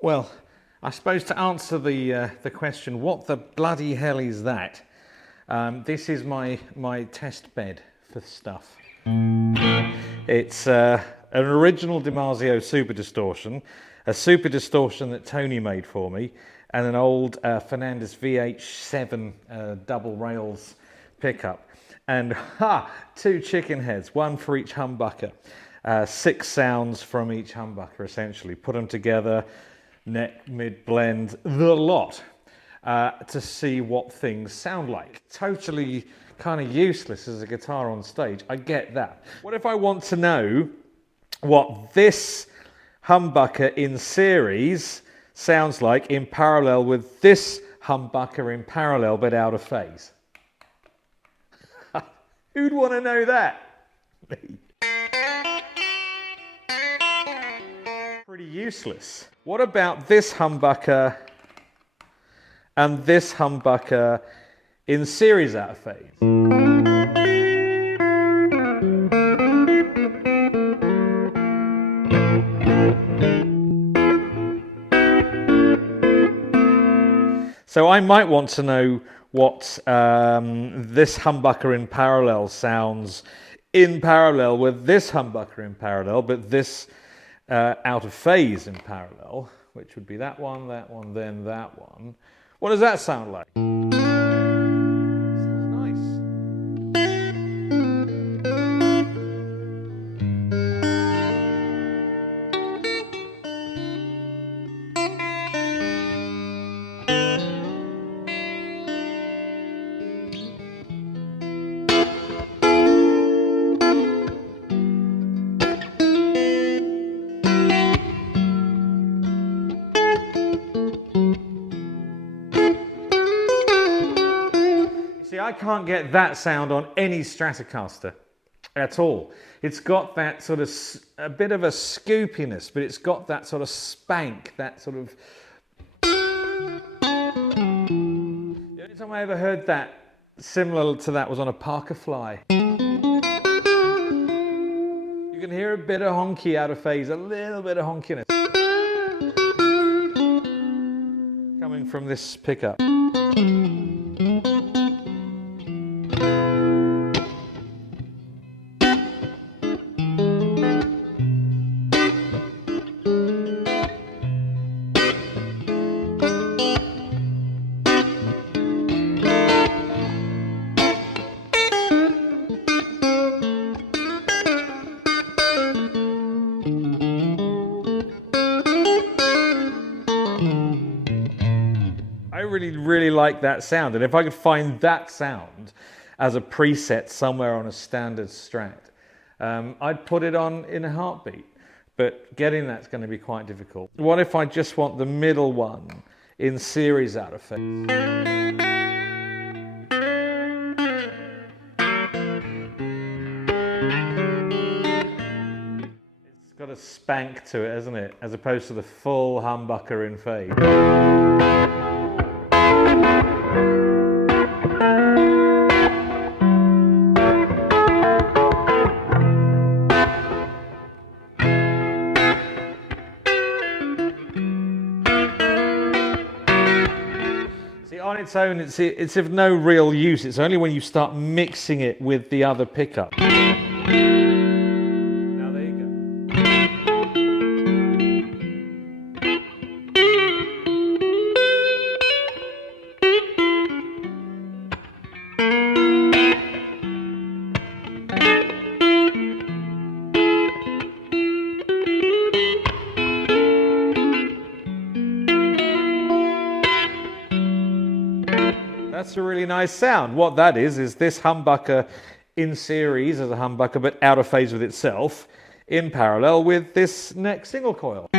Well, I suppose to answer the question, what the bloody hell is that? This is my test bed for stuff. It's an original DiMarzio Super Distortion, a Super Distortion that Tony made for me, and an old Fernandez VH7 double rails pickup. And two chicken heads, one for each humbucker. 6 sounds from each humbucker, essentially. Put them together, neck, mid, blend, the lot, to see what things sound like. Totally kind of useless as a guitar on stage, I get that. What if I want to know what this humbucker in series sounds like in parallel with this humbucker in parallel but out of phase? Who'd want to know that? Me. Pretty useless. What about this humbucker and this humbucker in series out of phase? So I might want to know what this humbucker in parallel sounds in parallel with this humbucker in parallel, but this out of phase in parallel, which would be that one, then that one. What does that sound like? Sounds nice. See, I can't get that sound on any Stratocaster at all. It's got that sort of, a bit of a scoopiness, but it's got that sort of spank, that sort of... The only time I ever heard that similar to that was on a Parker Fly. You can hear a bit of honky out of phase, a little bit of honkiness coming from this pickup. I really like that sound, and if I could find that sound as a preset somewhere on a standard Strat, I'd put it on in a heartbeat, but getting that's going to be quite difficult. What if I just want the middle one in series out of phase? It's got a spank to it, hasn't it, as opposed to the full humbucker in phase. See, on its own, it's of no real use. It's only when you start mixing it with the other pickup. Now there you go. That's a really nice sound. What that is this humbucker in series as a humbucker, but out of phase with itself, in parallel with this neck single coil.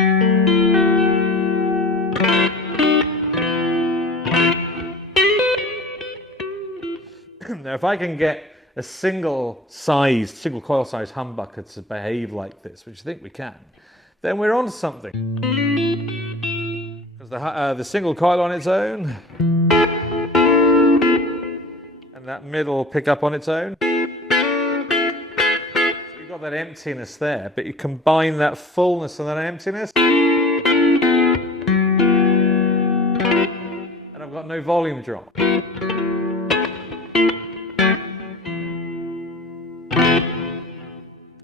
Now, if I can get a single coil size humbucker to behave like this, which I think we can, then we're on to something. Because the single coil on its own, and that middle pickup on its own. So you've got that emptiness there, but you combine that fullness and that emptiness. got no volume drop.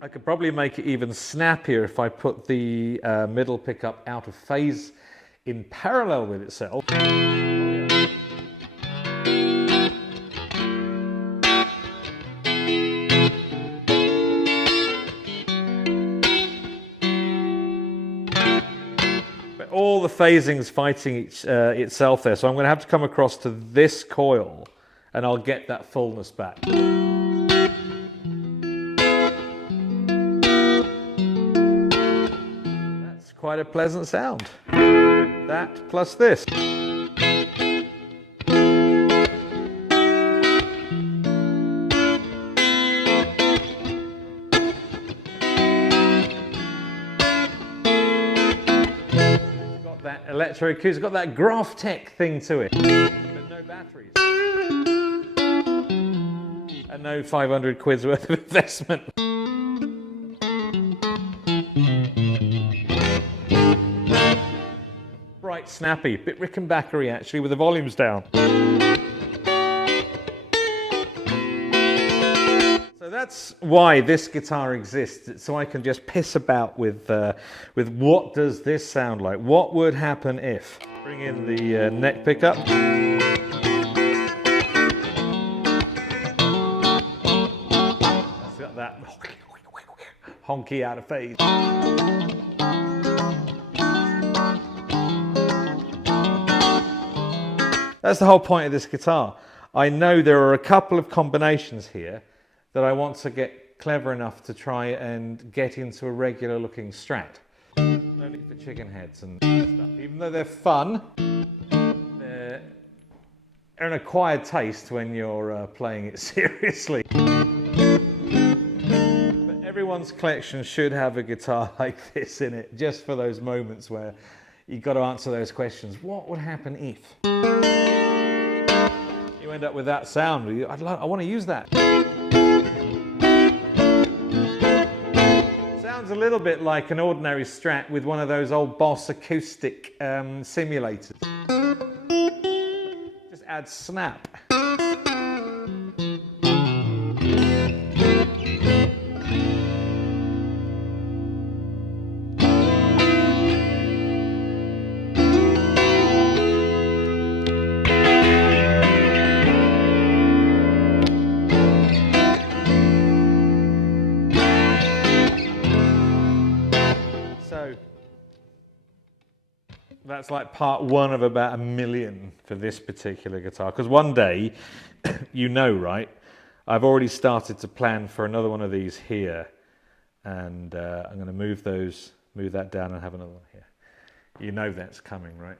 I could probably make it even snappier if I put the middle pickup out of phase in parallel with itself. But all the phasing's fighting itself there, so I'm going to have to come across to this coil and I'll get that fullness back. That's quite a pleasant sound. That plus this. Electroacoustic, it's got that graph tech thing to it, but no batteries. And no 500 quid's worth of investment. Bright, snappy, bit Rickenbackery actually with the volumes down. So that's why this guitar exists, so I can just piss about with what does this sound like? What would happen if? Bring in the neck pickup. It's got that honky out of phase. That's the whole point of this guitar. I know there are a couple of combinations here that I want to get clever enough to try and get into a regular looking Strat. No need for chicken heads and stuff. Even though they're fun, they're an acquired taste when you're playing it seriously. But everyone's collection should have a guitar like this in it, just for those moments where you've got to answer those questions. What would happen if? You end up with that sound. I want to use that. Sounds a little bit like an ordinary Strat with one of those old Boss acoustic simulators. Just add snap. That's like part one of about 1 million for this particular guitar. Because one day, you know, right? I've already started to plan for another one of these here. And I'm going to move that down and have another one here. You know that's coming, right?